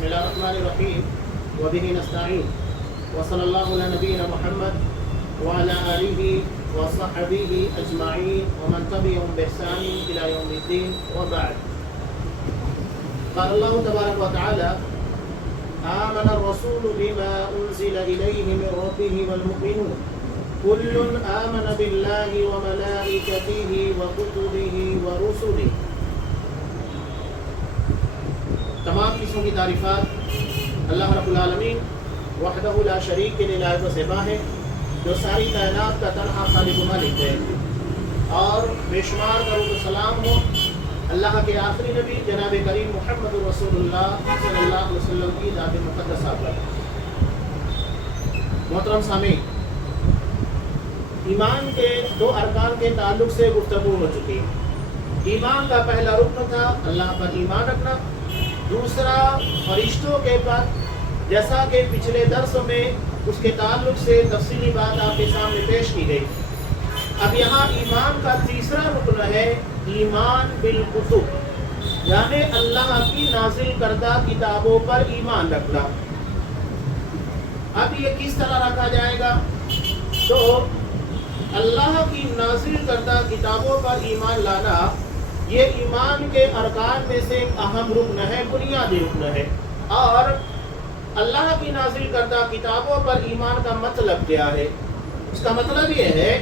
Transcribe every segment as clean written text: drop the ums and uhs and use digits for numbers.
بسم اللہ الرحمن الرحیم وبہ نستعین وصلی اللہ علی نبینا محمد وعلی آلہ وصحبہ اجمعین ومن تبعهم بإحسان إلی یوم الدین وبعد. قال اللہ تبارک وتعالی آمن الرسول بما انزل إلیہ من ربہ والمؤمنون كل آمن بالله وملائكته وكتبه ورسله. تمام قسموں کی تعریفات اللہ رب العالمین وحدہ لا شریک کے لیے لائق و زیبا ہے، جو ساری کائنات کا تنہا خالق و مالک ہے، اور بے شمار درود و سلام ہو اللہ کے آخری نبی جناب کریم محمد رسول اللہ صلی اللہ علیہ وسلم کی ذات مقدسہ پر. محترم سامعین، ایمان کے دو ارکان کے تعلق سے گفتگو ہو چکی ہے. ایمان کا پہلا رکن تھا اللہ پر ایمان رکھنا، دوسرا فرشتوں کے پر، جیسا کہ پچھلے درسوں میں اس کے تعلق سے تفصیلی بات آپ کے سامنے پیش کی گئی. اب یہاں ایمان کا تیسرا رکن ہے ایمان بالکتب، یعنی اللہ کی نازل کردہ کتابوں پر ایمان رکھنا. اب یہ کس طرح رکھا جائے گا؟ تو اللہ کی نازل کردہ کتابوں پر ایمان لانا یہ ایمان کے ارکان میں سے ایک اہم رکن ہے، بنیادی رکن ہے. اور اللہ کی نازل کردہ کتابوں پر ایمان کا مطلب کیا ہے؟ اس کا مطلب یہ ہے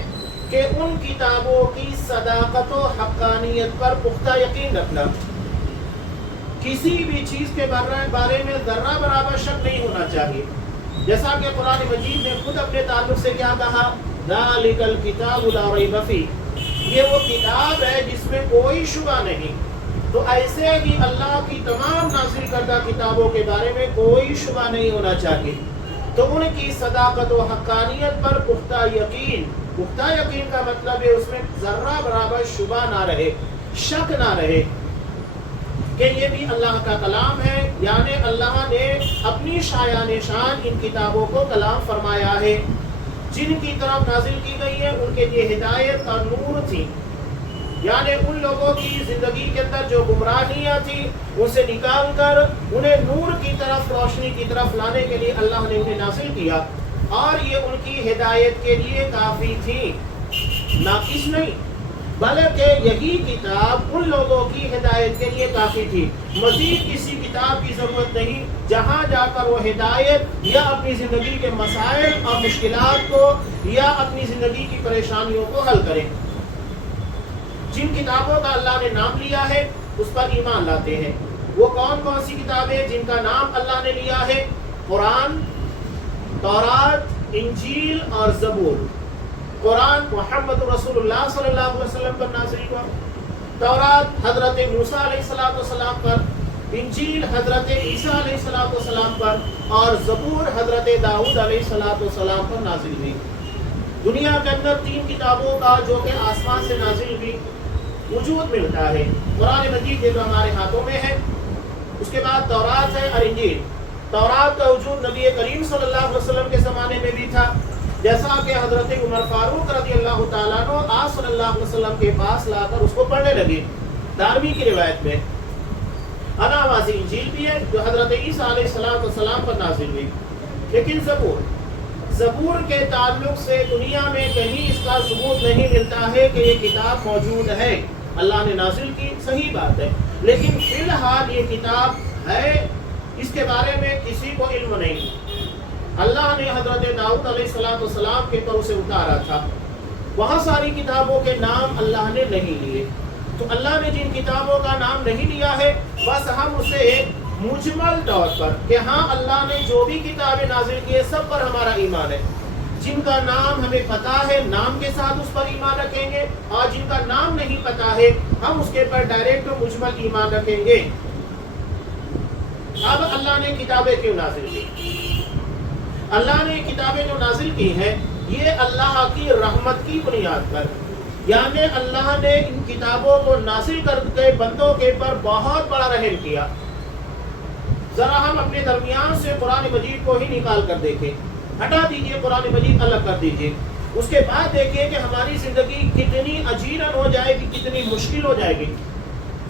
کہ ان کتابوں کی صداقت و حقانیت پر پختہ یقین رکھنا، کسی بھی چیز کے بارے میں ذرہ برابر شک نہیں ہونا چاہیے. جیسا کہ قرآن مجید نے خود اپنے تعلق سے کیا کہا، ذالک الکتاب لا ریب فیہ، یہ وہ کتاب ہے جس میں کوئی شبہ نہیں. تو ایسے ہی اللہ کی تمام نازل کردہ کتابوں کے بارے میں کوئی شبہ نہیں ہونا چاہیے. تو ان کی صداقت و حقانیت پر پختہ یقین. پختہ یقین کا مطلب ہے اس میں ذرہ برابر شبہ نہ رہے، شک نہ رہے کہ یہ بھی اللہ کا کلام ہے، یعنی اللہ نے اپنی شایان شان ان کتابوں کو کلام فرمایا ہے. جن کی طرف نازل کی گئی ہے ان کے لیے ہدایت اور نور تھی، یعنی ان لوگوں کی زندگی کے اندر جو گمراہیاں تھیں ان سے نکال کر انہیں نور کی طرف، روشنی کی طرف لانے کے لیے اللہ نے انہیں نازل کیا، اور یہ ان کی ہدایت کے لیے کافی تھی، ناقص نہیں، بلکہ یہی کتاب ان لوگوں کی ہدایت کے لیے کافی تھی. مزید کسی کتاب کی ضرورت نہیں جہاں جا کر وہ ہدایت یا اپنی زندگی کے مسائل اور مشکلات کو یا اپنی زندگی کی پریشانیوں کو حل کریں. جن کتابوں کا اللہ نے نام لیا ہے اس پر ایمان لاتے ہیں. وہ کون کون سی کتابیں جن کا نام اللہ نے لیا ہے؟ قرآن، تورات، انجیل اور زبور. قرآن محمد رسول اللہ صلی اللہ علیہ وسلم پر نازل ہوا، تورات حضرت موسیٰ علیہ السلام پر، انجیل حضرت عیسیٰ علیہ السلام پر، اور زبور حضرت داؤد علیہ السلام پر نازل ہوئی. دنیا کے اندر 3 کتابوں کا جو کہ آسمان سے نازل ہوئی وجود ملتا ہے. قرآن مجید جو ہمارے ہاتھوں میں ہے، اس کے بعد تورات ہے اور انجیل. تورات کا وجود نبی کریم صلی اللہ علیہ وسلم کے زمانے میں بھی تھا، جیسا کہ حضرت عمر فاروق رضی اللہ تعالیٰ عنہ آپ صلی اللہ علیہ وسلم کے پاس لا کر اس کو پڑھنے لگے. داروی کی روایت میں اناواسی انجیل بھی ہے جو حضرت عیسیٰ علیہ السلام پر نازل ہوئی. لیکن زبور کے تعلق سے دنیا میں کہیں اس کا ثبوت نہیں ملتا ہے کہ یہ کتاب موجود ہے. اللہ نے نازل کی، صحیح بات ہے، لیکن فی الحال یہ کتاب ہے، اس کے بارے میں کسی کو علم نہیں. اللہ نے حضرت داؤد علیہ السلام کے پر اسے اتارا تھا. وہاں ساری کتابوں کے نام اللہ نے نہیں لیے. تو اللہ نے جن کتابوں کا نام نہیں لیا ہے بس ہم اسے مجمل طور پر کہ ہاں اللہ نے جو بھی کتابیں نازل کی ہے سب پر ہمارا ایمان ہے. جن کا نام ہمیں پتا ہے نام کے ساتھ اس پر ایمان رکھیں گے، اور جن کا نام نہیں پتا ہے ہم اس کے پر ڈائریکٹ مجمل ایمان رکھیں گے. اب اللہ نے کتابیں کیوں نازل کی؟ اللہ نے کتابیں جو نازل کی ہیں یہ اللہ کی رحمت کی بنیاد پر، یعنی اللہ نے ان کتابوں کو نازل کر کے بندوں کے پر بہت بڑا رحم کیا. ذرا ہم اپنے درمیان سے قرآن مجید کو ہی نکال کر دیکھیں، ہٹا دیجئے، قرآن مجید الگ کر دیجئے، اس کے بعد دیکھیے کہ ہماری زندگی کتنی عجیب ہو جائے گی، کتنی مشکل ہو جائے گی.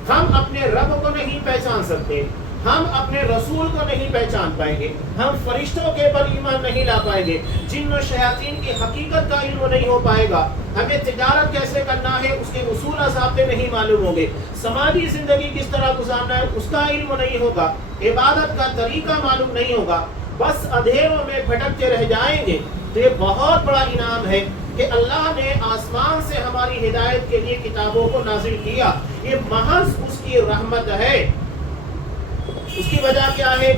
ہم اپنے رب کو نہیں پہچان سکتے، ہم اپنے رسول کو نہیں پہچان پائیں گے، ہم فرشتوں کے پر ایمان نہیں لا پائیں گے، جن و شیاطین کی حقیقت کا علم نہیں ہو پائے گا، ہمیں تجارت کیسے کرنا ہے اس کے اصول ضابطے نہیں معلوم ہوں گے، سماجی زندگی کس طرح گزارنا ہے اس کا علم نہیں ہوگا، عبادت کا طریقہ معلوم نہیں ہوگا، بس اندھیروں میں بھٹکتے رہ جائیں گے۔ تو یہ بہت بڑا انعام ہے کہ اللہ نے آسمان سے ہماری ہدایت کے لیے کتابوں کو نازل کیا، یہ محض اس کی رحمت ہے۔ اس کی وجہ کیا ہے؟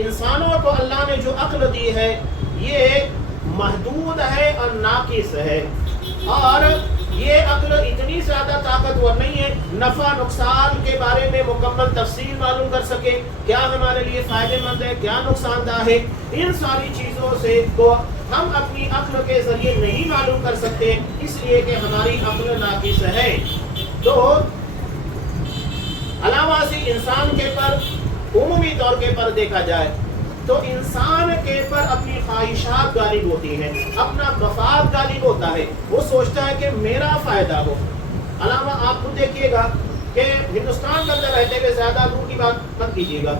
انسانوں کو اللہ نے جو عقل دی ہے یہ محدود ہے اور ناقص ہے، اور یہ عقل اتنی زیادہ طاقتور نہیں ہے نفع نقصان کے بارے میں مکمل تفصیل معلوم کر سکے، کیا ہمارے لیے فائدہ مند ہے کیا نقصان دہ ہے، ان ساری چیزوں سے تو ہم اپنی عقل کے ذریعے نہیں معلوم کر سکتے، اس لیے کہ ہماری عقل ناقص ہے۔ تو علاوہ سے انسان کے پر عمومی طور کے پر دیکھا جائے تو انسان کے پر اپنی خواہشات غالب ہوتی ہیں، اپنا مفاد غالب ہوتا ہے، وہ سوچتا ہے کہ میرا فائدہ ہو۔ علاوہ آپ خود دیکھیے گا کہ ہندوستان کے اندر رہتے ہوئے زیادہ دور کی بات مت کیجیے گا،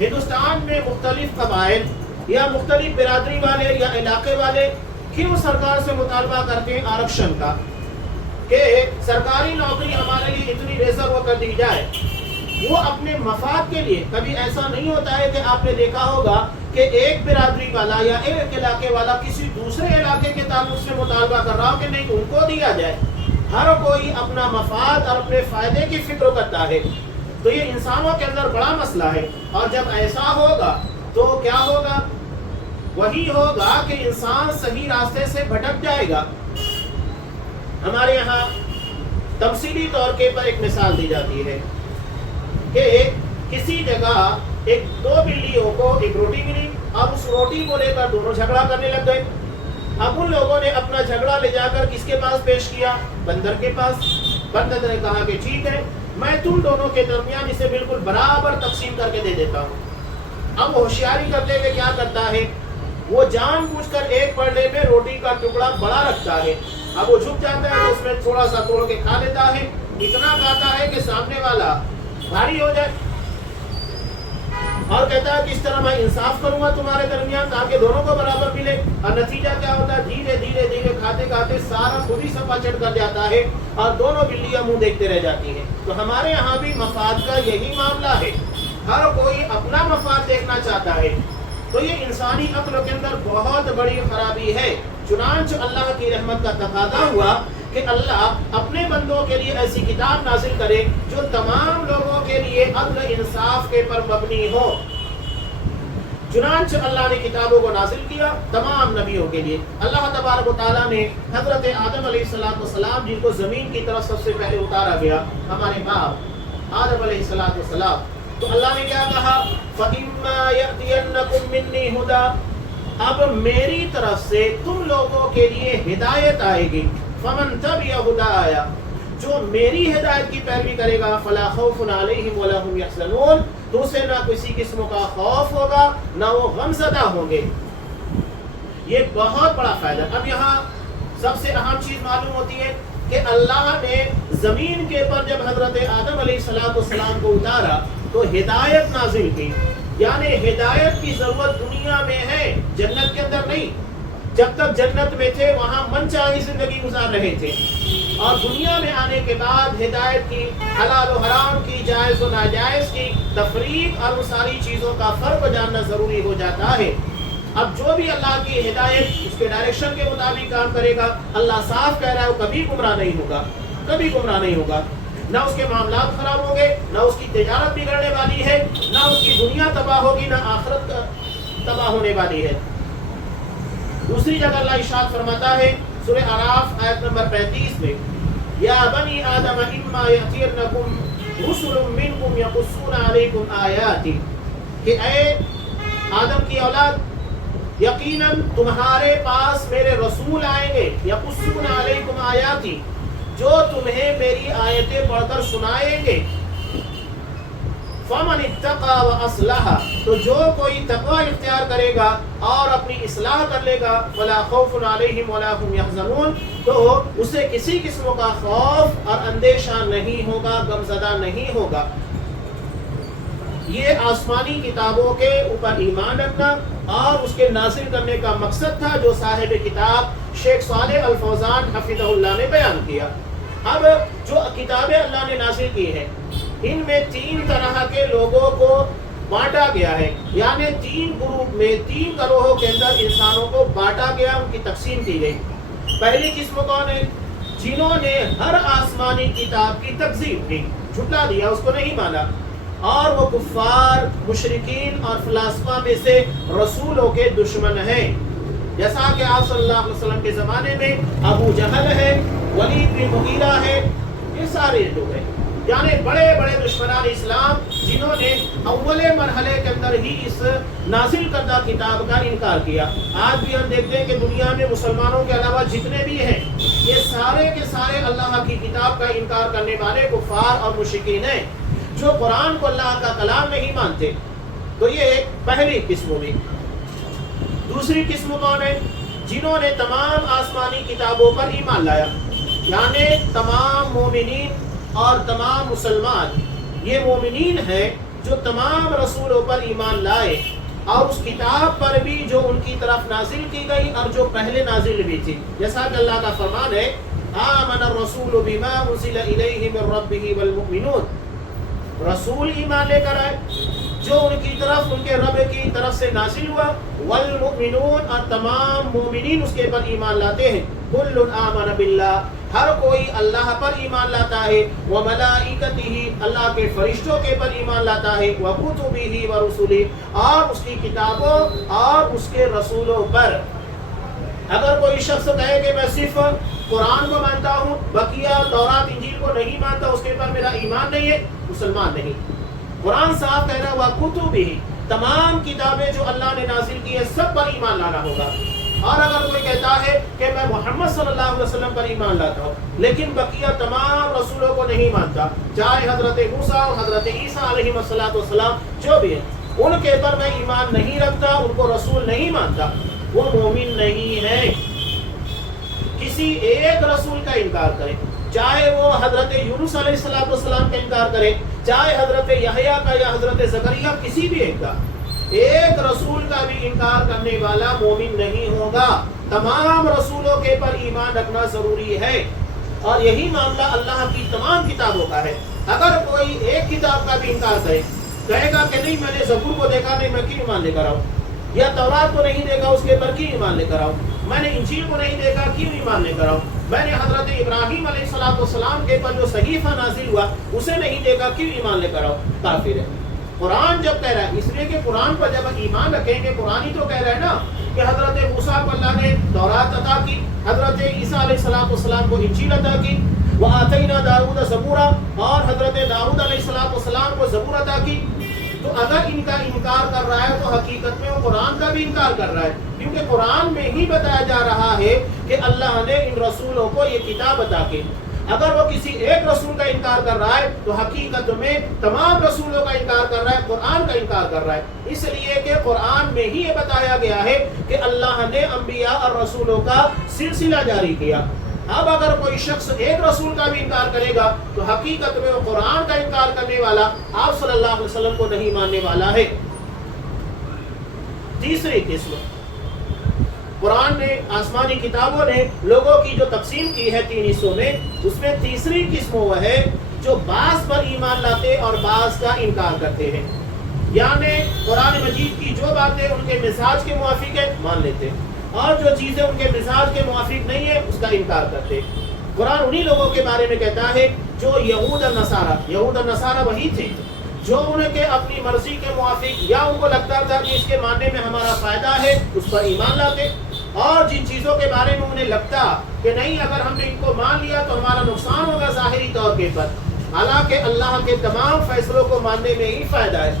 ہندوستان میں مختلف قبائل یا مختلف برادری والے یا علاقے والے کیوں سرکار سے مطالبہ کرتے ہیں آرکشن کا کہ سرکاری نوکری ہمارے لیے اتنی ریزرو کر دی جائے۔ وہ اپنے مفاد کے لیے، کبھی ایسا نہیں ہوتا ہے کہ آپ نے دیکھا ہوگا کہ ایک برادری والا یا ایک علاقے والا کسی دوسرے علاقے کے تعلق سے مطالبہ کر رہا ہو کہ نہیں ان کو دیا جائے، ہر کوئی اپنا مفاد اور اپنے فائدے کی فکر کرتا ہے۔ تو یہ انسانوں کے اندر بڑا مسئلہ ہے، اور جب ایسا ہوگا تو کیا ہوگا؟ وہی ہوگا کہ انسان صحیح راستے سے بھٹک جائے گا۔ ہمارے یہاں تفصیلی طور کے پر ایک مثال دی جاتی ہے کہ کسی جگہ ایک دو بلیوں کو ایک روٹی ملی اور اس روٹی کو لے کر دونوں جھگڑا کرنے لگ گئے۔ اب ان لوگوں نے اپنا جھگڑا لے جا کر کس کے پاس پیش کیا؟ بندر کے پاس۔ بندر نے کہا کہ ٹھیک ہے میں تم دونوں کے درمیان اسے بالکل برابر تقسیم کر کے دے دیتا ہوں۔ اب ہوشیاری کرتے ہوئے کیا کرتا ہے؟ وہ جان بوجھ کر ایک پلڑے میں روٹی کا ٹکڑا بڑا رکھتا ہے، اب وہ جھک جاتا ہے تو اس میں تھوڑا سا توڑ کے کھا لیتا ہے، اتنا کھاتا ہے کہ سامنے والا بھاری ہو جائے، اور کہتا ہے کہ اس طرح میں انصاف کروں گا تمہارے درمیان تاکہ دونوں کو برابر ملے، اور نتیجہ کیا ہوتا ہے؟ دھیرے دھیرے دھیرے کھاتے کھاتے سارا خود ہی سب چٹ کر جاتا ہے اور دونوں بلیاں منہ دیکھتے رہ جاتی ہیں۔ تو ہمارے یہاں بھی مفاد کا یہی معاملہ ہے، ہر کوئی اپنا مفاد دیکھنا چاہتا ہے۔ تو یہ انسانی عقل کے اندر بہت بڑی خرابی ہے، چنانچہ اللہ کی رحمت کا تقاضا ہوا کہ اللہ اپنے بندوں کے لیے ایسی کتاب نازل کرے جو تمام لوگوں کے لیے عدل انصاف کے پر مبنی ہو۔ چنانچہ اللہ نے کتابوں کو نازل کیا تمام نبیوں کے لیے۔ اللہ تبارک و تعالیٰ نے حضرت آدم علیہ السلام جن کو زمین کی طرف سب سے پہلے اتارا گیا، ہمارے باپ آدم علیہ السلام، تو اللہ نے کیا کہا؟ فَإِمَّا يَأْتِيَنَّكُم مِّنِّي هُدًى، اب میری طرف سے تم لوگوں کے لیے ہدایت آئے گی۔ فَمَن تَبِعَ هُدَايَ، جو میری ہدایت کی پیروی کرے گا، فَلَا خَوْفٌ عَلَيْهِمْ وَلَا هُمْ يَحْزَنُونَ، تو اسے نہ کسی قسم کا خوف ہوگا نہ وہ غمزدہ ہوں گے۔ یہ بہت بڑا فائدہ۔ اب یہاں سب سے اہم چیز معلوم ہوتی ہے کہ اللہ نے زمین کے پر جب حضرت آدم علیہ السلام کو اتارا تو ہدایت نازل کی، یعنی ہدایت کی ضرورت دنیا میں ہے، جنت کے اندر نہیں۔ جب تک جنت میں تھے وہاں من چاہی زندگی گزار رہے تھے، اور دنیا میں آنے کے بعد ہدایت کی، حلال و حرام کی، جائز و ناجائز کی تفریق اور ان ساری چیزوں کا فرق جاننا ضروری ہو جاتا ہے۔ اب جو بھی اللہ کی ہدایت اس کے ڈائریکشن کے مطابق کام کرے گا، اللہ صاف کہہ رہا ہے وہ کبھی گمراہ نہیں ہوگا، کبھی گمراہ نہیں ہوگا، نہ اس کے معاملات خراب ہوں گے، نہ اس کی تجارت بگڑنے والی ہے، نہ اس کی دنیا تباہ ہوگی، نہ آخرت تباہ ہونے والی ہے۔ دوسری جگہ اللہ ارشاد فرماتا ہے سورہ اعراف آیت نمبر 35 میں، یا بنی آدم اما یأتینکم رسل منکم یقصون علیکم آیاتی، کہ اے آدم کی اولاد، یقیناً تمہارے پاس میرے رسول آئیں گے، یقصون علیکم آیاتی، جو تمہیں میری آیتیں پڑھ کر سنائیں گے۔ فَمَنِ اتَّقَى وَأَصْلَحَ، تو جو کوئی تقوی اختیار کرے گا اور اپنی اصلاح کر لے گا، فَلَا خَوْفٌ عَلَيْهِمْ وَلَا هُمْ يَحْزَنُونَ، تو اسے کسی قسم کا خوف اور اندیشہ نہیں ہوگا، غمزدہ نہیں ہوگا۔ یہ آسمانی کتابوں کے اوپر ایمان رکھنا اور اس کے نازل کرنے کا مقصد تھا جو صاحب کتاب شیخ صالح الفوزان حفظہ اللہ نے بیان کیا۔ اب جو کتابیں اللہ نے نازل کی ہیں ان میں 3 طرح کے لوگوں کو بانٹا گیا ہے، یعنی 3 گروپ میں 3 گروہوں کے اندر انسانوں کو بانٹا گیا، ان کی تقسیم کی گئی۔ پہلی قسم کون ہے؟ جنہوں نے ہر آسمانی کتاب کی تکذیب کی، جھٹلا دیا، اس کو نہیں مانا، اور وہ کفار، مشرکین اور فلاسفہ میں سے رسولوں کے دشمن ہیں، جیسا کہ آپ صلی اللہ علیہ وسلم کے زمانے میں ابو جہل ہے، ولید بن مغیرہ ہے، یہ سارے لوگ ہیں، یعنی بڑے بڑے دشمنان اسلام جنہوں نے اول مرحلے کے اندر ہی اس نازل کردہ کتاب کا انکار کیا۔ آج بھی ہم دیکھتے ہیں کہ دنیا میں مسلمانوں کے علاوہ جتنے بھی ہیں یہ سارے کے سارے اللہ کی کتاب کا انکار کرنے والے کفار اور مشرکین ہیں جو قرآن کو اللہ کا کلام نہیں مانتے۔ تو یہ ایک پہلی قسم ہوئی۔ دوسری قسم کون ہے؟ جنہوں نے تمام آسمانی کتابوں پر ایمان لایا، یعنی تمام مومنین اور تمام مسلمان یہ مومنین ہیں جو تمام رسولوں پر ایمان لائے اور اس کتاب پر بھی جو ان کی طرف نازل کی گئی اور جو پہلے نازل بھی تھی، جیسا کہ اللہ کا فرمان ہے آمن الرسول بما انزل الیہ من ربہ والمؤمنون، رسول ایمان لے کر آئے جو ان کی طرف ان کے رب کی طرف سے نازل ہوا، والمؤمنون اور تمام مومنین اس کے پر ایمان لاتے ہیں، کل آمن باللہ ہر کوئی اللہ پر ایمان لاتا ہے، وملائکتہ اللہ کے فرشتوں کے پر ایمان لاتا ہے، وکتبہ ورسلہ اور اس کی کتابوں اور اس کے رسولوں پر۔ اگر کوئی شخص کہے کہ میں صرف قرآن کو مانتا ہوں، بقیہ تورات انجیل کو نہیں مانتا، اس کے پر میرا ایمان نہیں ہے، مسلمان نہیں۔ قرآن صاحب کہہ رہا ہے وکتبہ، تمام کتابیں جو اللہ نے نازل کی ہے سب پر ایمان لانا ہوگا۔ اور اگر کوئی کہتا ہے کہ میں محمد صلی اللہ علیہ وسلم پر ایمان لاتا ہوں لیکن بقیہ تمام رسولوں کو نہیں مانتا، چاہے حضرت موسیٰ اور حضرت عیسیٰ علیہ السلام جو بھی ہیں ان کے پر میں ایمان نہیں رکھتا، ان کو رسول نہیں مانتا، وہ مومن نہیں ہے۔ کسی ایک رسول کا انکار کرے، چاہے وہ حضرت یونس علیہ السلام کا انکار کرے، چاہے حضرت یحییٰ کا یا حضرت زکریا، کسی بھی ایک کا، ایک رسول کا بھی انکار کرنے والا مومن نہیں ہوگا۔ تمام رسولوں کے پر ایمان رکھنا ضروری ہے، اور یہی معاملہ اللہ کی تمام کتابوں کا ہے۔ اگر کوئی ایک کتاب کا بھی انکار کرے، کہے گا کہ نہیں میں نے زبور کو دیکھا نہیں، میں کیوں ایمان لے کر آؤں، یا تورات کو نہیں دیکھا اس کے پر کیوں ایمان لے کر آؤں، میں نے انجیل کو نہیں دیکھا کیوں ایمان لے کر آؤں، میں نے حضرت ابراہیم علیہ السلام کے پر جو صحیفہ نازل ہوا اسے نہیں دیکھا کیوں ایمان لے کر آؤں، کافر ہے۔ قرآن جب کہہ رہا ہے، اس لیے کہ قرآن پر جب ایمان رکھیں گے، قرآن ہی تو کہہ رہا ہے نا کہ حضرت موسیٰ کو اللہ نے تورات عطا کی، حضرت عیسیٰ علیہ السلام کو انجیل عطا کی، وَآتَيْنَا دَاوُودَ زَبُورًا اور حضرت داؤد علیہ السلام کو زبور عطا کی۔ تو اگر ان کا انکار کر رہا ہے تو حقیقت میں وہ قرآن کا بھی انکار کر رہا ہے، کیونکہ قرآن میں ہی بتایا جا رہا ہے کہ اللہ نے ان رسولوں کو یہ کتاب عطا کی۔ اگر وہ کسی ایک رسول کا انکار کر رہا ہے تو حقیقت میں تمام رسولوں کا انکار کر رہا ہے، قرآن کا انکار کر رہا ہے، اس لیے کہ قرآن میں ہی یہ بتایا گیا ہے کہ اللہ نے انبیاء اور رسولوں کا سلسلہ جاری کیا۔ اب اگر کوئی شخص ایک رسول کا بھی انکار کرے گا تو حقیقت میں وہ قرآن کا انکار کرنے والا، آپ صلی اللہ علیہ وسلم کو نہیں ماننے والا ہے۔ تیسری قسم، قرآن نے، آسمانی کتابوں نے لوگوں کی جو تقسیم کی ہے 3 حصوں میں، اس میں تیسری قسم وہ ہے جو بعض پر ایمان لاتے اور بعض کا انکار کرتے ہیں، یعنی قرآن مجید کی جو باتیں ان کے مزاج کے موافق ہے مان لیتے اور جو چیزیں ان کے مزاج کے موافق نہیں ہے اس کا انکار کرتے۔ قرآن انہی لوگوں کے بارے میں کہتا ہے جو یہود اور نصارہ وہی تھے جو ان کے اپنی مرضی کے موافق یا ان کو لگتا تھا کہ اس کے ماننے میں ہمارا فائدہ ہے اس پر ایمان لاتے، اور جن چیزوں کے بارے میں انہیں لگتا کہ نہیں اگر ہم نے ان کو مان لیا تو ہمارا نقصان ہوگا ظاہری طور پر، حالانکہ اللہ کے تمام فیصلوں کو ماننے میں ہی فائدہ ہے۔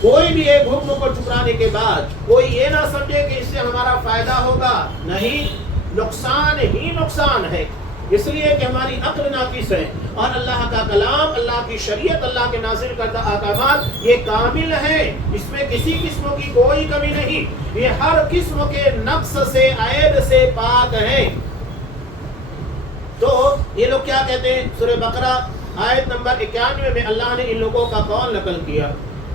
کوئی بھی ایک حکم کو ٹھکرانے کے بعد کوئی یہ نہ سمجھے کہ اس سے ہمارا فائدہ ہوگا، نہیں، نقصان ہی نقصان ہے، اس لیے کہ ہماری عقل ناقص ہے اور اللہ کا کلام، اللہ کی شریعت، اللہ کے نازل کردہ احکامات یہ کامل ہیں، اس میں کسی قسم کی کوئی کمی نہیں، یہ ہر قسم کے نقص سے، عیب سے پاک ہیں۔ تو یہ لوگ کیا کہتے ہیں؟ سورہ بقرہ آیت نمبر 91 میں اللہ نے ان لوگوں کا قول نقل کیا،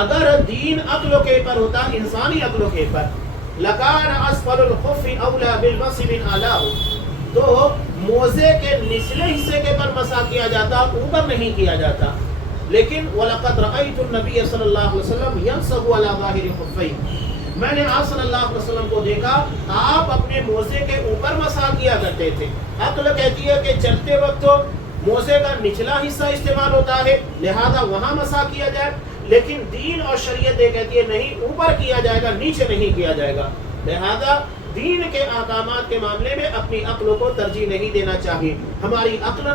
اگر دین عقل کے پر ہوتا، انسانی عقل کے پر، لکان اسفل الخف اولا بالمس من اعلیٰ، تو موزے کے نچلے حصے کے پر مسح کیا جاتا، اوپر نہیں کیا جاتا. لیکن وَلَقَدْ رَأَيْتُ النَّبِيَّ صلی اللہ علیہ وسلم يَمْسَحُ عَلَى ظَاهِرِ خُفَّيْهِ، میں نے آپ صلی اللہ علیہ وسلم کو دیکھا آپ اپنے موزے کے اوپر مسح کیا کرتے تھے. عقل کہتی ہے کہ چلتے وقت موزے کا نچلا حصہ استعمال ہوتا ہے، لہذا وہاں مسح کیا جائے. لیکن دین اور شریعت یہ کہتی ہے نہیں، اوپر کیا جائے گا، نیچے نہیں کیا جائے گا. لہذا دین کے احکامات کے معاملے میں اپنی عقل کو ترجیح نہیں دینا چاہیے. ہماری عقل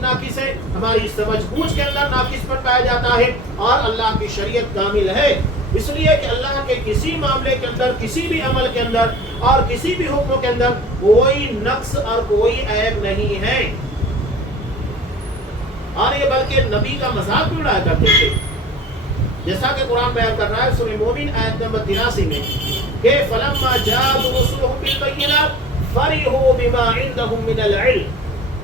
ناقص ہے، ہماری سمجھ بوجھ کے اندر ناقص پر پایا جاتا ہے، اور اللہ کی شریعت کامل ہے. اس لیے کہ اللہ کے کسی معاملے کے اندر، کسی بھی عمل کے اندر اور کسی بھی حکم کے اندر کوئی نقص اور کوئی عیب نہیں ہے. اور یہ بلکہ نبی کا مذاق بھی اڑایا کرتے تھے، جیسا کہ قرآن بیان کر رہا ہے سورہ مومن آیت نمبر 83 میں کہ فَلَمَّا جَاءَتْهُمْ رُسُلُهُم بِالْبَيِّنَاتِ فَرِحُوا بِمَا عِندَهُم مِّنَ الْعِلْمِ،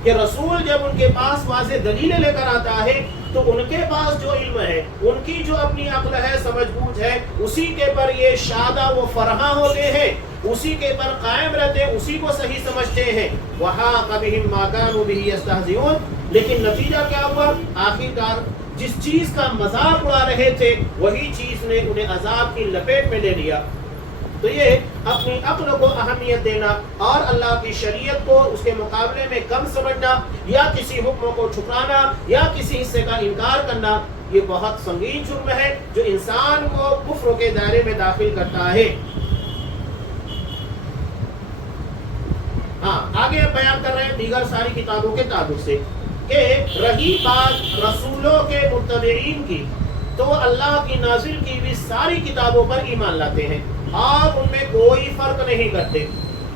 کہ رسول جب ان کے پاس واضح دلیلیں لے کر آتا ہے تو ان کے پاس جو علم ہے، ان کی جو اپنی عقل ہے، سمجھ بوجھ ہے، اسی کے پر یہ شادہ و فرحاں ہوتے ہیں، اسی کے پر قائم رہتے ہیں، اسی کو صحیح سمجھتے ہیں. وَحَاقَ بِهِم مَّا كَانُوا بِهِ يَسْتَهْزِئُونَ، لیکن نتیجہ کیا ہوا؟ آخرکار جس چیز کا مذاق اڑا رہے تھے وہی چیز نے انہیں عذاب کی لپیٹ میں لے لیا. تو یہ اپنی عقل کو اہمیت دینا اور اللہ کی شریعت کو اس کے مقابلے میں کم سمجھنا، یا کسی حکم کو ٹھکرانا، یا کسی حصے کا انکار کرنا، یہ بہت سنگین جرم ہے جو انسان کو کفر کے دائرے میں داخل کرتا ہے. ہاں، آگے بیان کر رہے ہیں دیگر ساری کتابوں کے تعلق سے کہ رہی بات رسولوں کے متبعین کی، تو وہ اللہ کی نازل کی ہوئی ساری کتابوں پر ایمان لاتے ہیں اور ان میں کوئی فرق نہیں کرتے،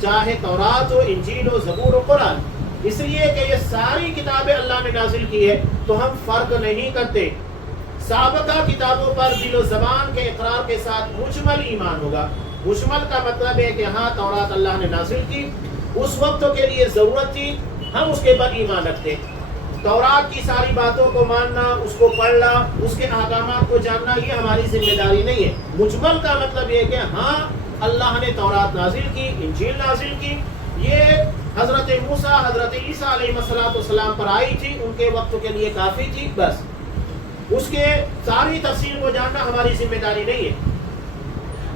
چاہے تورات ہو، انجیل ہو، زبور ہو، قرآن. اس لیے کہ یہ ساری کتابیں اللہ نے نازل کی ہے تو ہم فرق نہیں کرتے. سابقہ کتابوں پر دل و زبان کے اقرار کے ساتھ مجمل ایمان ہوگا. مجمل کا مطلب ہے کہ ہاں تورات اللہ نے نازل کی، اس وقت کے لیے ضرورت تھی، ہم اس کے پر ایمان رکھتے. تورات کی ساری باتوں کو ماننا، اس کو پڑھنا، اس کے احکامات کو جاننا یہ ہماری ذمہ داری نہیں ہے. مجمل کا مطلب یہ کہ ہاں اللہ نے تورات نازل کی، انجیل نازل کی، یہ حضرت موسیٰ، حضرت عیسیٰ علیہ السلام پر آئی تھی، ان کے وقت کے لیے کافی تھی، بس. اس کے ساری تفسیر کو جاننا ہماری ذمہ داری نہیں ہے.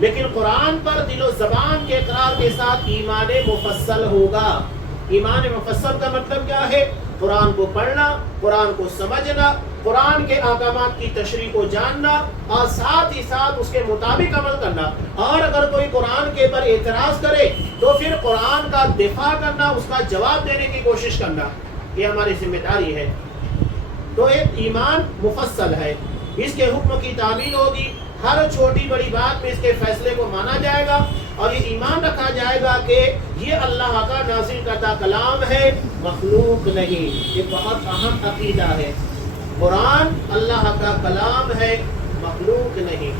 لیکن قرآن پر دل و زبان کے اقرار کے ساتھ ایمان مفصل ہوگا. ایمان مفصل کا مطلب کیا ہے؟ قرآن کو پڑھنا، قرآن کو سمجھنا، قرآن کے احکامات کی تشریح کو جاننا اور ساتھ ہی ساتھ اس کے مطابق عمل کرنا. اور اگر کوئی قرآن کے پر اعتراض کرے تو پھر قرآن کا دفاع کرنا، اس کا جواب دینے کی کوشش کرنا، یہ ہماری ذمہ داری ہے. تو ایک ایمان مفصل ہے، اس کے حکم کی تعمیل ہوگی، ہر چھوٹی بڑی بات میں اس کے فیصلے کو مانا جائے گا اور یہ ایمان رکھا جائے گا کہ یہ اللہ کا نازل کردہ کلام ہے، مخلوق نہیں. یہ بہت اہم عقیدہ ہے. قرآن اللہ کا کلام ہے، مخلوق نہیں.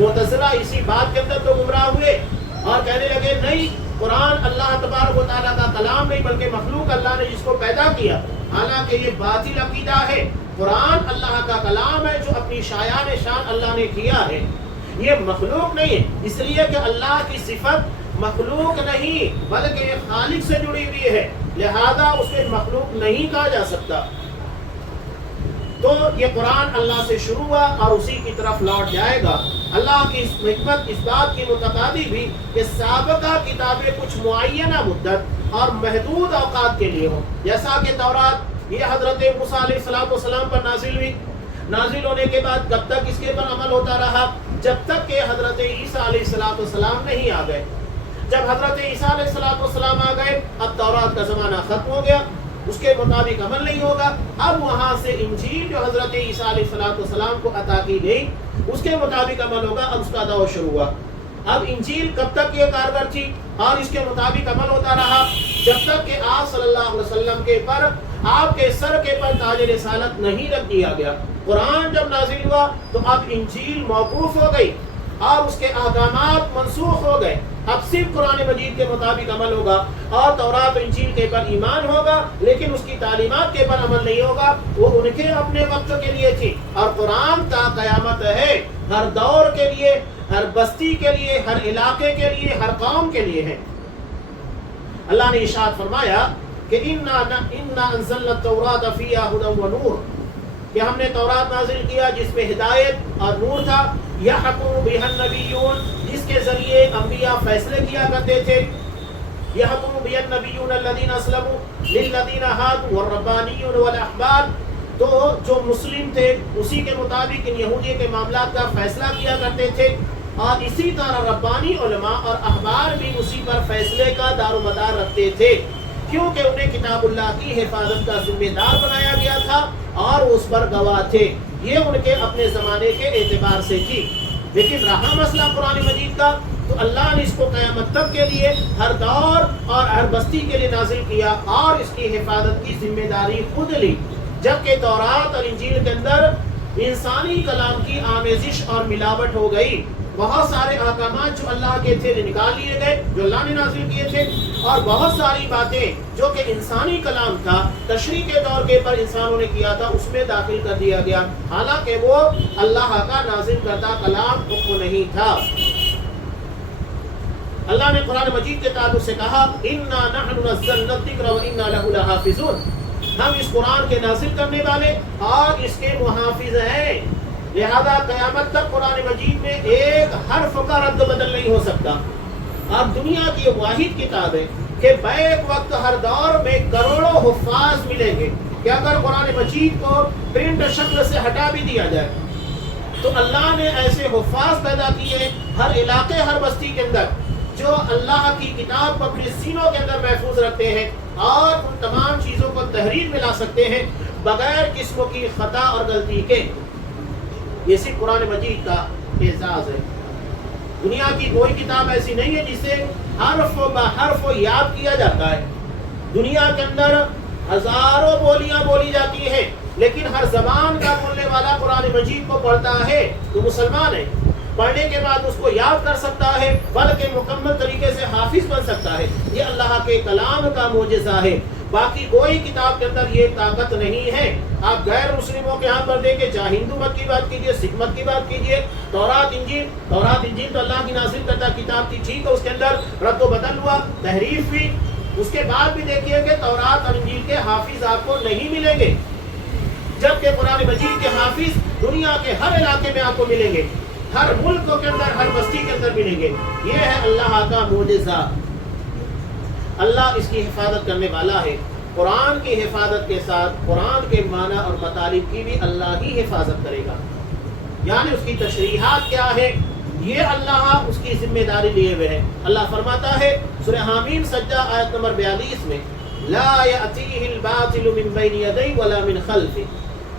معتزلہ اسی بات کے اندر تو گمراہ ہوئے اور کہنے لگے نہیں، قرآن اللہ تبارک و تعالیٰ کا کلام نہیں بلکہ مخلوق اللہ نے جس کو پیدا کیا. حالانکہ یہ باطل عقیدہ ہے. قرآن اللہ کا کلام ہے جو اپنی شایان شان اللہ نے کیا ہے، یہ مخلوق نہیں ہے. اس لیے کہ اللہ کی صفت مخلوق نہیں بلکہ یہ خالق سے جڑی ہوئی ہے، لہذا اسے مخلوق نہیں کہا جا سکتا. تو یہ قرآن اللہ سے شروع ہوا اور اسی کی طرف لوٹ جائے گا. اللہ کی حکمت اس بات کی متقاضی بھی کہ سابقہ کتابیں کچھ معینہ مدت اور محدود اوقات کے لیے ہوں. جیسا کہ تورات یہ حضرت موسیٰ علیہ السلام پر نازل ہوئی، نازل ہونے کے بعد کب تک اس کے پر عمل ہوتا رہا؟ جب تک کہ حضرت عیسیٰ علیہ السلام نہیں آ گئے. جب حضرت عیسیٰ علیہ السلام آ گئے اب تورات کا زمانہ ختم ہو گیا، اس کے مطابق عمل نہیں ہوگا. اب وہاں سے انجیل جو حضرت عیسیٰ علیہ السلام کو عطا کی گئی اس کے مطابق عمل ہوگا. اب اس کا دور شروع ہوا. اب انجیل کب تک یہ کارگر تھی اور اس کے مطابق عمل ہوتا رہا؟ جب تک کہ آپ صلی اللہ علیہ وسلم کے پر، آپ کے سر کے پر تاج رسالت نہیں رکھ دیا گیا. قرآن جب نازل ہوا تو اب انجیل موقوف ہو گئی اور اس کے احکامات منسوخ ہو گئے، اب صرف قرآن مجید کے مطابق عمل ہوگا اور تورات و انجیل کے پر ایمان ہوگا لیکن اس کی تعلیمات کے پر عمل نہیں ہوگا، وہ ان کے اپنے وقت کے لیے تھی، اور قرآن تا قیامت ہے، ہر دور کے لیے، ہر بستی کے لیے، ہر علاقے کے لیے، ہر قوم کے لیے ہے۔ اللہ نے ارشاد فرمایا کہ اِنَّا أَنزَلْنَا التَّوْرَاةَ فِيهَا هُدًى وَنُورٌ، کہ ہم نے تورات نازل کیا جس میں ہدایت اور نور تھا، يَحْكُمُ بِهَا النَّبِيُّونَ، جس کے ذریعے انبیاء فیصلے کیا کرتے تھے، يَحْكُمُ بِهَا النَّبِيُّونَ الَّذِينَ أَسْلَمُوا لِلَّذِينَ هَادُوا وَالرَّبَّانِيُّونَ وَالْأَحْبَارُ، تو جو مسلم تھے اسی کے مطابق ان یہودیوں کے معاملات کا فیصلہ کیا کرتے تھے، اور اسی طرح ربانی علماء اور احبار بھی اسی پر فیصلے کا دار و مدار رکھتے تھے، کیونکہ انہیں کتاب اللہ کی حفاظت کا ذمہ دار بنایا گیا تھا اور اس پر گواہ تھے، یہ ان کے اپنے زمانے کے اعتبار سے تھی۔ لیکن رہا مسئلہ قرآن مجید کا، تو اللہ نے اس کو قیامت تک کے لیے ہر دور اور ہر بستی کے لیے نازل کیا اور اس کی حفاظت کی ذمہ داری خود لی، جبکہ تورات اور انجیل کے اندر انسانی کلام کی آمیزش اور ملاوٹ ہو گئی، بہت سارے احکامات جو اللہ کے تھے نکال لیے گئے جو اللہ نے نازل کیے تھے، اور بہت ساری باتیں جو کہ انسانی کلام تھا، تشریح کے طور کے پر انسانوں نے کیا تھا، اس میں داخل کر دیا گیا، حالانکہ وہ اللہ کا نازل کردہ کلام حکم نہیں تھا۔ اللہ نے قرآن مجید کے تعلق سے کہا اِنَّا نَحْنُ نَزَّلْنَا الذِّكْرَ وَإِنَّا لَهُ لَحَافِظُونَ، ہم اس قرآن کے نازل کرنے والے اور اس کے محافظ ہیں، لہذا قیامت تک قرآن مجید میں ایک حرف کا رد بدل نہیں ہو سکتا، اور دنیا کی واحد کتاب ہے کہ بیک وقت ہر دور میں کروڑوں حفاظ ملیں گے، کہ اگر قرآن مجید کو پرنٹ شکل سے ہٹا بھی دیا جائے تو اللہ نے ایسے حفاظ پیدا کیے ہر علاقے ہر بستی کے اندر جو اللہ کی کتاب کو اپنے سینوں کے اندر محفوظ رکھتے ہیں اور ان تمام چیزوں کو تحریر میں لا سکتے ہیں بغیر قسم کی خطا اور غلطی کے۔ یہ صرف قرآن مجید کا اعزاز ہے، دنیا کی کوئی کتاب ایسی نہیں ہے جسے حرف بحرف یاد کیا جاتا ہے۔ دنیا کے اندر ہزاروں بولیاں بولی جاتی ہیں، لیکن ہر زبان کا بولنے والا قرآن مجید کو پڑھتا ہے تو مسلمان ہے، پڑھنے کے بعد اس کو یاد کر سکتا ہے بلکہ مکمل طریقے سے حافظ بن سکتا ہے، یہ اللہ کے کلام کا معجزہ ہے۔ باقی کوئی کتاب کے اندر یہ طاقت نہیں ہے۔ آپ غیر مسلموں کے ہاں پر دیکھیں، چاہے ہندو مت کی بات کیجئے، سکھ مت کی بات کیجئے، تورات انجیل تو اللہ کی نازل کردہ کتاب تھی، ٹھیک ہے، اس کے اندر رد و بدل ہوا، تحریف ہوئی، اس کے بعد بھی دیکھیے کہ تورات اور انجیل کے حافظ آپ کو نہیں ملیں گے، جبکہ قرآن مجید کے حافظ دنیا کے ہر علاقے میں آپ کو ملیں گے، ہر ملک کے اندر، ہر بستی کے اندر ملیں گے۔ یہ ہے اللہ کا معجزہ، اللہ اس کی حفاظت کرنے والا ہے۔ قرآن کی حفاظت کے ساتھ قرآن کے معنی اور مطالب کی بھی اللہ ہی حفاظت کرے گا، یعنی اس کی تشریحات کیا ہے یہ اللہ اس کی ذمہ داری لیے ہوئے ہے۔ اللہ فرماتا ہے سورہ حامیم سجدہ آیت نمبر 42 میں، لا یأتیہ الباطل من بین یدیہ ولا من خلفہ،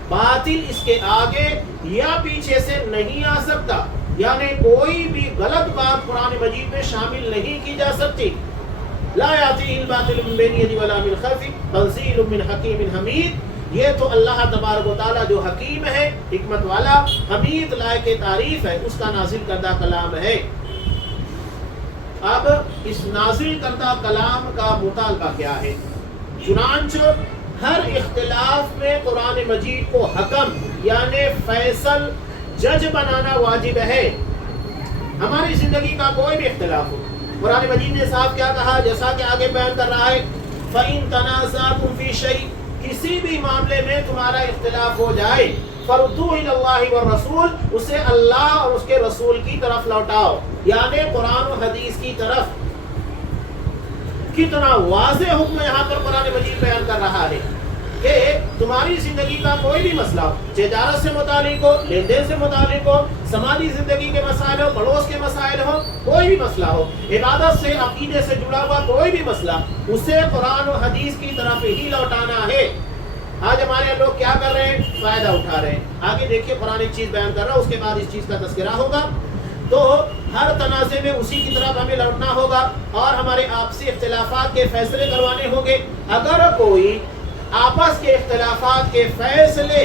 باطل اس کے آگے یا پیچھے سے نہیں آ سکتا، یعنی کوئی بھی غلط بات قرآن مجید میں شامل نہیں کی جا سکتی۔ لا یأتیہ الباطل من بین یدیہ ولا من خلفہ تنزیل من حکیم حمید، یہ تو اللہ تبارک و تعالیٰ جو حکیم ہے، حکمت والا، حمید لائق تعریف ہے، اس کا نازل کردہ کلام ہے۔ اب اس نازل کردہ کلام کا مطالبہ کیا ہے؟ چنانچہ ہر اختلاف میں قرآن مجید کو حکم یعنی فیصل، جج بنانا واجب ہے۔ ہماری زندگی کا کوئی بھی اختلاف ہو، قرآن مجید نے صاحب کیا کہا، جیسا کہ آگے بیان کر رہا ہے، فَإِن تَنَازَعْتُمْ فِي شَيْءٍ، کسی بھی معاملے میں تمہارا اختلاف ہو جائے، فَرُدُّوهُ إِلَى اللَّهِ وَالرَّسُولِ، اسے اللہ اور اس کے رسول کی طرف لوٹاؤ، یعنی قرآن و حدیث کی طرف۔ کتنا واضح حکم یہاں پر قرآن مجید بیان کر رہا ہے کہ تمہاری زندگی کا کوئی بھی مسئلہ ہو، تجارت سے متعلق ہو، لین دین سے متعلق ہو، سماجی زندگی کے مسائل ہو، پڑوس کے مسائل ہو، کوئی بھی مسئلہ ہو، عبادت سے، عقیدے سے جڑا ہوا کوئی بھی مسئلہ، اسے قرآن و حدیث کی طرف ہی لوٹانا ہے۔ آج ہمارے لوگ کیا کر رہے ہیں؟ فائدہ اٹھا رہے ہیں۔ آگے دیکھیے قرآن ایک چیز بیان کر رہا ہے، اس کے بعد اس چیز کا تذکرہ ہوگا، تو ہر تنازع میں اسی کی طرف ہمیں لوٹنا ہوگا اور ہمارے آپسی اختلافات کے فیصلے کروانے ہوں گے۔ اگر کوئی آپس کے اختلافات کے فیصلے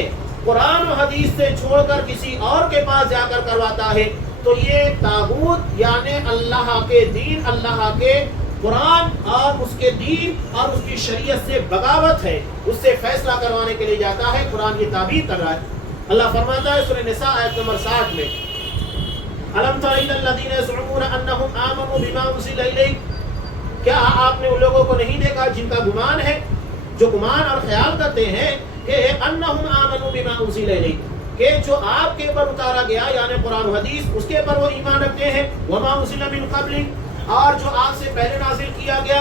قرآن و حدیث سے چھوڑ کر کسی اور کے پاس جا کر کرواتا ہے تو یہ طاغوت یعنی اللہ کے دین، اللہ کے قرآن اور اس کے دین اور اس کی شریعت سے بغاوت ہے، اس سے فیصلہ کروانے کے لیے جاتا ہے۔ قرآن یہ تعبیر کر رہا ہے۔ اللہ فرماتا ہے سورہ نساء آیت نمبر 60 میں، الم تر الی الذین یزعمون انہم آمنوا بما انزل الیک، کیا آپ نے ان لوگوں کو نہیں دیکھا جن کا گمان ہے، جو گمان اور خیال کرتے ہیں کہ انہم آمنوا بما انزل الیک، کہ جو آپ کے اوپر اتارا گیا یعنی قرآن و حدیث، اس کے اوپر وہ ایمان رکھتے ہیں، وما انزل من قبلک، اور جو آپ سے پہلے نازل کیا گیا،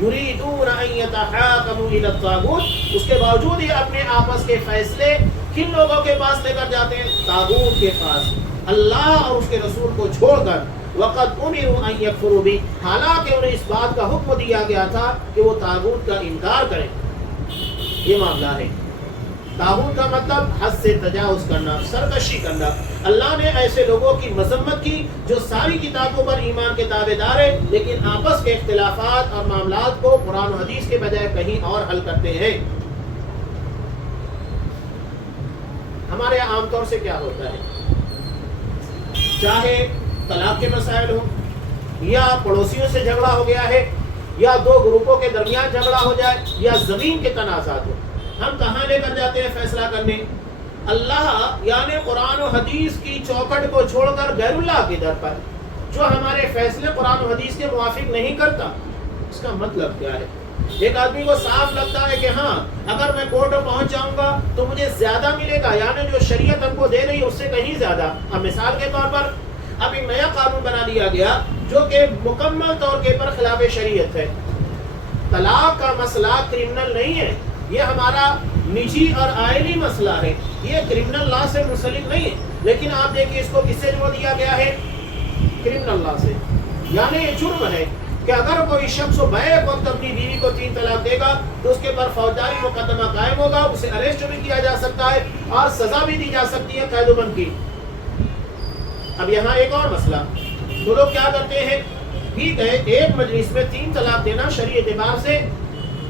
یریدون ان یتحاکموا الی الطاغوت، اس کے باوجود یہ اپنے آپس کے فیصلے کن لوگوں کے پاس لے کر جاتے ہیں؟ طاغوت کے پاس، اللہ اور اس کے رسول کو چھوڑ کر۔ وقد امروا ان یکفروا بہ، حالانکہ انہیں اس بات کا حکم دیا گیا تھا کہ وہ طاغوت کا انکار کریں۔ یہ معاملہ ہے۔ طاغوت کا مطلب حد سے تجاوز کرنا، سرکشی کرنا۔ اللہ نے ایسے لوگوں کی مذمت کی جو ساری کتابوں پر ایمان کے دعوے دار ہیں، لیکن آپس کے اختلافات اور معاملات کو قرآن و حدیث کے بجائے کہیں اور حل کرتے ہیں۔ ہمارے یہاں عام طور سے کیا ہوتا ہے، چاہے طلاق کے مسائل ہوں، یا پڑوسیوں سے جھگڑا ہو گیا ہے، یا دو گروپوں کے درمیان جھگڑا ہو جائے، یا زمین کے تنازعات ہوں، ہم کہاں لے کر جاتے ہیں فیصلہ کرنے؟ اللہ یعنی قرآن و حدیث کی چوکھٹ کو چھوڑ کر غیر اللہ کی در پر، جو ہمارے فیصلے قرآن و حدیث کے موافق نہیں کرتا۔ اس کا مطلب کیا ہے؟ ایک آدمی کو صاف لگتا ہے کہ ہاں اگر میں کورٹ میں پہنچ جاؤں گا تو مجھے زیادہ ملے گا، یعنی جو شریعت ہم کو دے رہی ہے اس سے کہیں زیادہ۔ اب مثال کے طور پر اب ایک نیا قانون بنا لیا گیا جو کہ مکمل طور کے پر خلاف شریعت ہے۔ طلاق کا مسئلہ کرمنل نہیں ہے، یہ ہمارا نجی اور آئینی مسئلہ ہے، یہ کرمنل لا سے منسلک نہیں ہے، لیکن آپ دیکھیے اس کو کس سے جوڑ دیا گیا ہے؟ کرمنل لا سے۔ یعنی یہ جرم ہے کہ اگر کوئی شخص بیک وقت اپنی بیوی کو 3 طلاق دے گا تو اس کے پر فوجداری مقدمہ قائم ہوگا، اسے اریسٹ بھی کیا جا سکتا ہے اور سزا بھی دی جا سکتی ہے قید و بند کی۔ اب یہاں ایک اور مسئلہ، تو لوگ کیا کرتے ہیں، ٹھیک ہے ایک مجلس میں 3 طلاق دینا شرعی اعتبار سے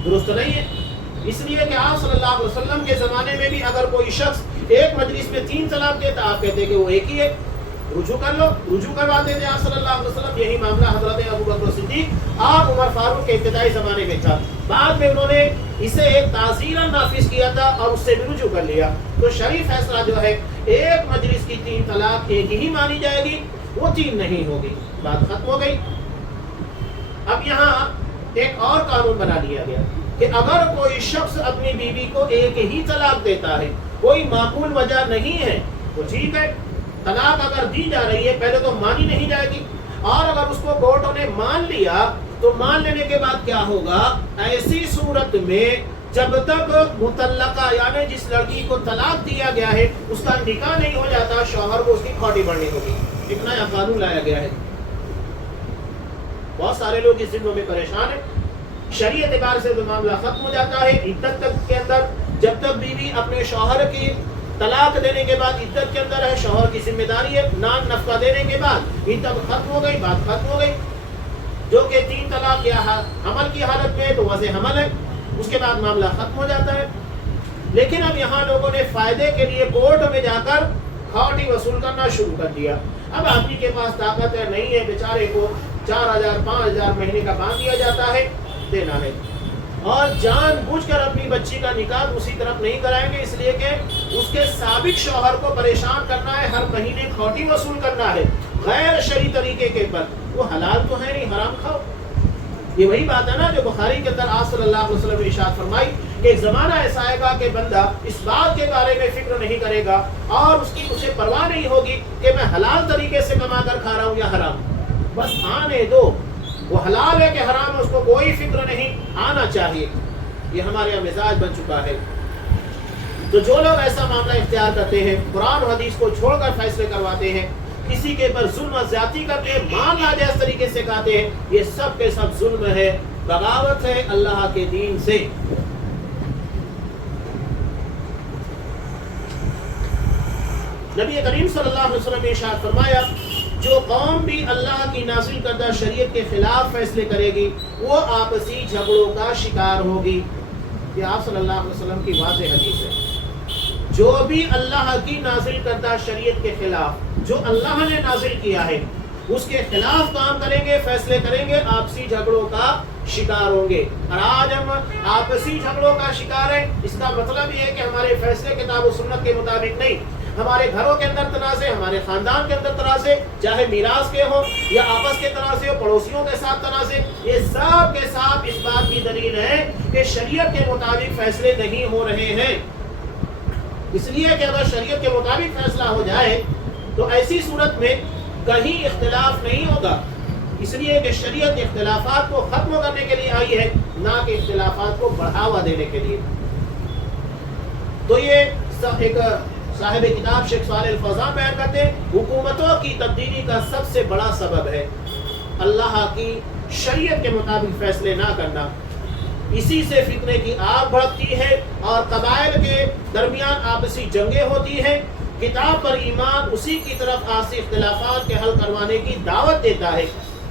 درست نہیں ہے، اس لیے کہ آپ صلی اللہ علیہ وسلم کے زمانے میں بھی اگر کوئی شخص ایک مجلس میں 3 طلاق دیتا، آپ کہتے کہ وہ ایک ہی ہے، رجوع کر لو، رجوع کرواتے تھے آپ صلی اللہ علیہ وسلم۔ یہی معاملہ حضرت ابو بکر صدیق اور عمر فاروق کے ابتدائی زمانے میں تھا، بعد میں انہوں نے اسے ایک تعزیراً نافذ کیا تھا اور اس سے بھی رجوع کر لیا۔ تو شرعی فیصلہ جو ہے ایک مجلس کی 3 طلاق ایک ہی مانی جائے گی، وہ 3 نہیں ہوگی، بات ختم ہو گئی۔ اب یہاں ایک اور قانون بنا لیا گیا کہ اگر کوئی شخص اپنی بیوی کو ایک ہی طلاق دیتا ہے، کوئی معقول وجہ نہیں ہے، تو ٹھیک ہے، طلاق اگر دی جا رہی ہے پہلے تو مانی نہیں جائے گی، اور اگر اس کو کورٹوں نے مان لیا تو مان لینے کے بعد کیا ہوگا؟ ایسی صورت میں جب تک مطلقہ یعنی جس لڑکی کو طلاق دیا گیا ہے اس کا نکاح نہیں ہو جاتا، شوہر کو اس کی کھوٹی بڑھنی ہوگی۔ ایک نیا قانون لایا گیا ہے، بہت سارے لوگ اس ذموں میں پریشان ہیں۔ شرعی اعتبار سے تو معاملہ ختم ہو جاتا ہے، عدت تک کے اندر جب تک بیوی اپنے شوہر کی طلاق دینے کے بعد عدت کے اندر ہے، شوہر کی ذمہ داری ہے، نان نفقہ دینے کے بعد عدت ختم ہو گئی، بات ختم ہو گئی۔ جو کہ 3 طلاق یا حمل کی حالت میں تو وضع حمل ہے، اس کے بعد معاملہ ختم ہو جاتا ہے۔ لیکن اب یہاں لوگوں نے فائدے کے لیے کورٹ میں جا کر کھوٹی وصول کرنا شروع کر دیا۔ اب آدمی کے پاس طاقت ہے نہیں ہے، بیچارے کو 4000 5000 مہینے کا باندھ دیا جاتا ہے، دینا ہے، اور جان بوجھ کر اپنی بچی کا نکاح اسی طرف نہیں کرائیں گے، اس لیے کہ اس کے سابق شوہر کو پریشان کرنا ہے، ہر مہینے کھوٹی وصول کرنا ہے غیر شرعی طریقے کے پر۔ وہ حلال تو ہے نہیں، حرام کھاؤ۔ یہ وہی بات ہے نا جو بخاری کے اندر آپ صلی اللہ علیہ وسلم نے ارشاد فرمائی کہ ایک زمانہ ایسا آئے گا کہ بندہ اس بات کے بارے میں فکر نہیں کرے گا اور اس کی اسے پرواہ نہیں ہوگی کہ میں حلال طریقے سے کما کر کھا رہا ہوں یا حرام، بس آنے دو، وہ حلال ہے کہ حرام ہے اس کو کوئی فکر نہیں، آنا چاہیے۔ یہ ہمارے یہاں مزاج بن چکا ہے۔ تو جو لوگ ایسا معاملہ اختیار کرتے ہیں، قرآن و حدیث کو چھوڑ کر فیصلے کرواتے ہیں، کسی کے پر ظلم و زیادتی کرتے ہیں، مان ناجائز طریقے سے کہتے ہیں، یہ سب کے سب ظلم ہے، بغاوت ہے اللہ کے دین سے۔ نبی کریم صلی اللہ علیہ وسلم نے ارشاد فرمایا، جو قوم بھی اللہ کی نازل کردہ شریعت کے خلاف فیصلے کرے گی وہ آپسی جھگڑوں کا شکار ہوگی۔ یہ آپ صلی اللہ علیہ وسلم کی واضح حدیث ہے۔ جو بھی اللہ کی نازل کردہ شریعت کے خلاف جو اللہ نے نازل کیا ہے اس کے خلاف کام کریں گے، فیصلے کریں گے، آپسی جھگڑوں کا شکار ہوں گے۔ اور آج ہم آپسی جھگڑوں کا شکار ہیں، اس کا مطلب یہ ہے کہ ہمارے فیصلے کتاب و سنت کے مطابق نہیں، ہمارے گھروں کے اندر تنازع، ہمارے خاندان کے اندر تنازع، چاہے میراث کے ہو یا آپس کے تنازع ہو، پڑوسیوں کے ساتھ تنازع، یہ سب کے ساتھ اس بات کی دلیل ہے کہ شریعت کے مطابق فیصلے نہیں ہو رہے ہیں۔ اس لیے کہ اگر شریعت کے مطابق فیصلہ ہو جائے تو ایسی صورت میں کہیں اختلاف نہیں ہوگا، اس لیے کہ شریعت اختلافات کو ختم کرنے کے لیے آئی ہے، نہ کہ اختلافات کو بڑھاوا دینے کے لیے۔ تو یہ ایک صاحب کتاب شیخ صالح الفوزان بیان کرتے ہیں، حکومتوں کی تبدیلی کا سب سے بڑا سبب ہے اللہ کی شریعت کے مطابق فیصلے نہ کرنا۔ اسی سے فتنے کی آگ بھڑکتی ہے اور قبائل کے درمیان آپسی جنگیں ہوتی ہیں۔ کتاب پر ایمان اسی کی طرف آپسی اختلافات کے حل کروانے کی دعوت دیتا ہے۔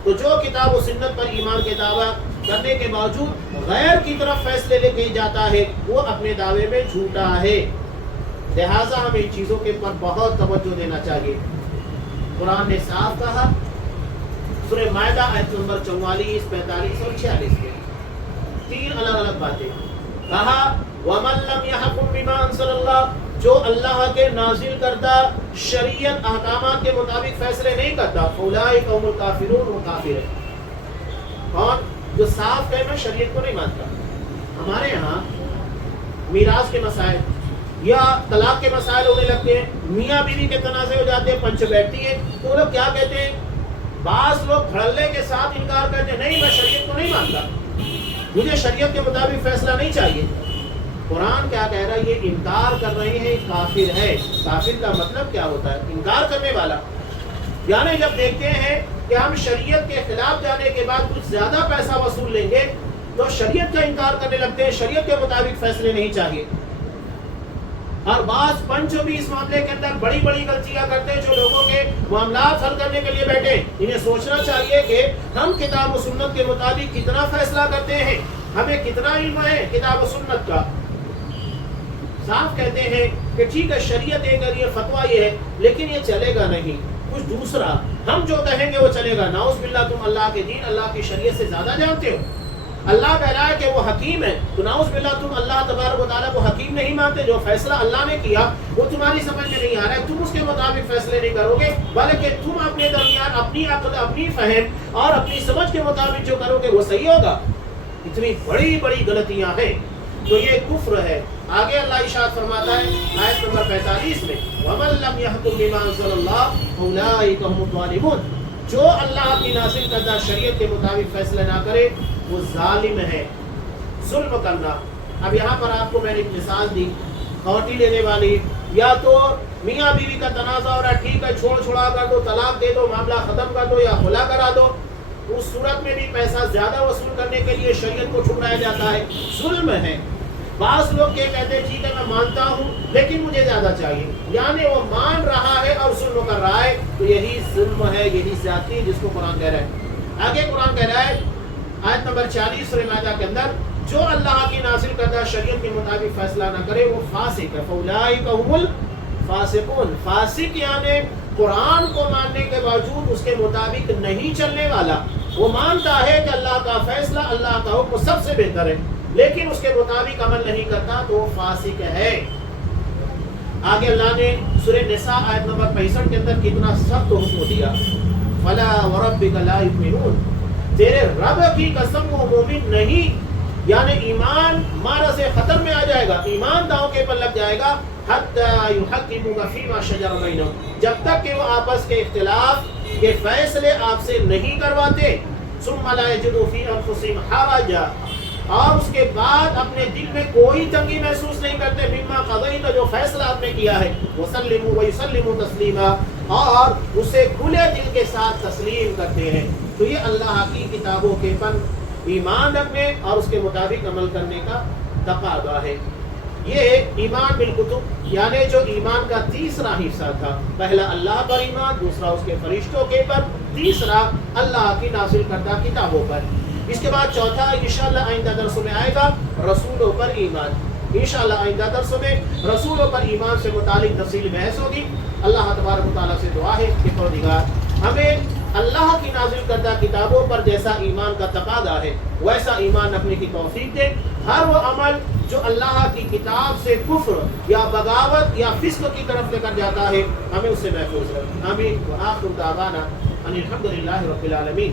تو جو کتاب و سنت پر ایمان کے دعویٰ کرنے کے باوجود غیر کی طرف فیصلے لے کے جاتا ہے، وہ اپنے دعوے میں جھوٹا ہے۔ لہٰذا ہمیں ان چیزوں کے پر بہت توجہ دینا چاہیے۔ قرآن نے صاف کہا، سورہ مائدہ آیت نمبر 44، 45 اور 46 کے 3 الگ الگ باتیں کہا، وَمَن لَّمْ يَحْكُم بِمَا أَنزَلَ اللَّهُ، جو اللہ کے نازل کردہ شریعت احکامات کے مطابق فیصلے نہیں کرتا، فَأُولَٰئِكَ هُمُ الْكَافِرُونَ، وہ کافر ہے۔ کون؟ جو صاف کہنا شریعت کو نہیں مانتا۔ ہمارے ہاں میراث کے مسائل یا طلاق کے مسائل ہونے لگتے ہیں، میاں بیوی کے تنازع ہو جاتے ہیں، پنچ بیٹھتی ہے، تو وہ لوگ کیا کہتے ہیں؟ بعض لوگ دھڑلے کے ساتھ انکار کرتے ہیں، نہیں میں شریعت کو نہیں مانتا، مجھے شریعت کے مطابق فیصلہ نہیں چاہیے۔ قرآن کیا کہہ رہا ہے؟ یہ انکار کر رہے ہیں، کافر ہے۔ کافر کا مطلب کیا ہوتا ہے؟ انکار کرنے والا۔ یعنی جب دیکھتے ہیں کہ ہم شریعت کے خلاف جانے کے بعد کچھ زیادہ پیسہ وصول لیں گے تو شریعت کا انکار کرنے لگتے ہیں، شریعت کے مطابق فیصلے نہیں چاہیے۔ اور بعض پنچ بھی اس معاملے کے اندر بڑی بڑی غلطیاں کرتے ہیں، جو لوگوں کے معاملات حل کرنے کے لیے بیٹھے، انہیں سوچنا چاہیے کہ ہم کتاب و سنت کے مطابق کتنا فیصلہ کرتے ہیں، ہمیں کتنا علم ہے کتاب و سنت کا۔ صاف کہتے ہیں کہ ٹھیک ہے شریعت ایک یہ فتویٰ یہ ہے، لیکن یہ چلے گا نہیں، کچھ دوسرا ہم جو کہیں گے وہ چلے گا۔ نعوذ باللہ، تم اللہ کے دین، اللہ کی شریعت سے زیادہ جانتے ہو۔ اللہ کہہ رہا ہے کہ وہ حکیم ہے، تو نعوذ باللہ تم اللہ تبارک و تعالیٰ کو حکیم نہیں مانتے، جو فیصلہ اللہ نے کیا وہ تمہاری سمجھ میں نہیں آ رہا ہے، تم اس کے مطابق فیصلے نہیں کرو گے، بلکہ تم اپنے درمیان اپنی عقل، اپنی فہم اور اپنی سمجھ کے مطابق جو کرو گے وہ صحیح ہوگا۔ اتنی بڑی بڑی غلطیاں ہیں، تو یہ کفر ہے۔ آگے اللہ ارشاد فرماتا ہے آیت نمبر 45 میں، وَمَن لَّمْ يَحْكُم بِمَا أَنزَلَ اللَّهُ فَأُولَٰئِكَ هُمُ الظَّالِمُونَ، جو اللہ کی نازل کردہ شریعت کے مطابق فیصلہ نہ کرے وہ ظالم ہے۔ ظلم کرنا، اب یہاں پر آپ کو میں نے ایک مثال دی، کھوٹی لینے والی، یا تو میاں بیوی کا تنازع ہو رہا ہے، ٹھیک ہے چھوڑ چھڑا کر دو، طلاق دے دو، معاملہ ختم کر دو یا خلا کرا دو، اس صورت میں بھی پیسہ زیادہ وصول کرنے کے لیے شریعت کو ٹھکرایا جاتا ہے، ظلم ہے۔ بعض لوگ یہ کہتے ہیں ٹھیک ہے میں مانتا ہوں لیکن مجھے زیادہ چاہیے، یعنی وہ مان رہا ہے اور ظلم کر رہا ہے، تو یہی ظلم ہے، یہی زیادتی جس کو قرآن کہہ رہا ہے۔ آگے قرآن کہہ رہا ہے آیت نمبر 40 سورہ مائدہ کے اندر، جو اللہ کی نازل کردہ شریعت کے مطابق فیصلہ نہ کرے وہ فاسق ہے۔ فَأُولَٰئِكَ هُمُ الْفَاسِقُونَ، فاسق یعنی قرآن کو ماننے کے باوجود اس کے مطابق نہیں چلنے والا۔ وہ مانتا ہے کہ اللہ کا فیصلہ، اللہ کا حکم سب سے بہتر ہے، لیکن اس کے مطابق عمل نہیں کرتا تو وہ فاسق ہے۔ آگے اللہ نے سورہ نساء آیت نمبر 65 کے اندر کتنا سخت حکم دیا، فَلَا وَرَبِّكَ لَا يُؤْمِنُونَ، تیرے رب کی قسم وہ مومن نہیں، یعنی ایمان مارا سے خطر میں آ جائے گا، ایمان داؤں کے پر لگ جائے گا، حَتَّى يُحَكِّمُوكَ فِيمَا شَجَرَ بَيْنَهُمْ، جب تک کہ وہ آپس کے اختلاف کے فیصلے آپ سے نہیں کرواتے، ثُمَّ لَا يَجِدُوا فِي أَنفُسِهِمْ حَرَجًا، اور اس کے بعد اپنے دل میں کوئی تنگی محسوس نہیں کرتے، مِمَّا قَضَيْتَ، جو فیصلہ آپ نے کیا ہے، وَسَلِّمُوا وَيُسَلِّمُوا تَسْلِيمًا، اور اسے کھلے دل کے ساتھ تسلیم کرتے ہیں۔ تو یہ اللہ کی کتابوں کے پر ایمان رکھنے اور اس کے مطابق عمل کرنے کا تقاضا ہے۔ یہ ایمان بالکتب یعنی جو ایمان کا تیسرا حصہ تھا، پہلا اللہ پر ایمان، دوسرا اس کے فرشتوں کے پر، تیسرا اللہ کی نازل کردہ کتابوں پر۔ اس کے بعد چوتھا انشاءاللہ آئندہ درسوں میں آئے گا، رسولوں پر ایمان۔ انشاءاللہ آئندہ درسوں میں رسولوں پر ایمان سے متعلق تفصیل بحث ہوگی. اللہ تبارک و تعالیٰ سے دعا ہے کہ پروردگار ہمیں اللہ کی نازل کردہ کتابوں پر جیسا ایمان کا تقاضا ہے ویسا ایمان رکھنے کی توفیق دے. ہر وہ عمل جو اللہ کی کتاب سے کفر یا بغاوت یا فسق کی طرف لے کر جاتا ہے ہمیں اس سے محفوظ رکھے. آمین. وآخر دعوانا ان الحمد للہ رب العالمین.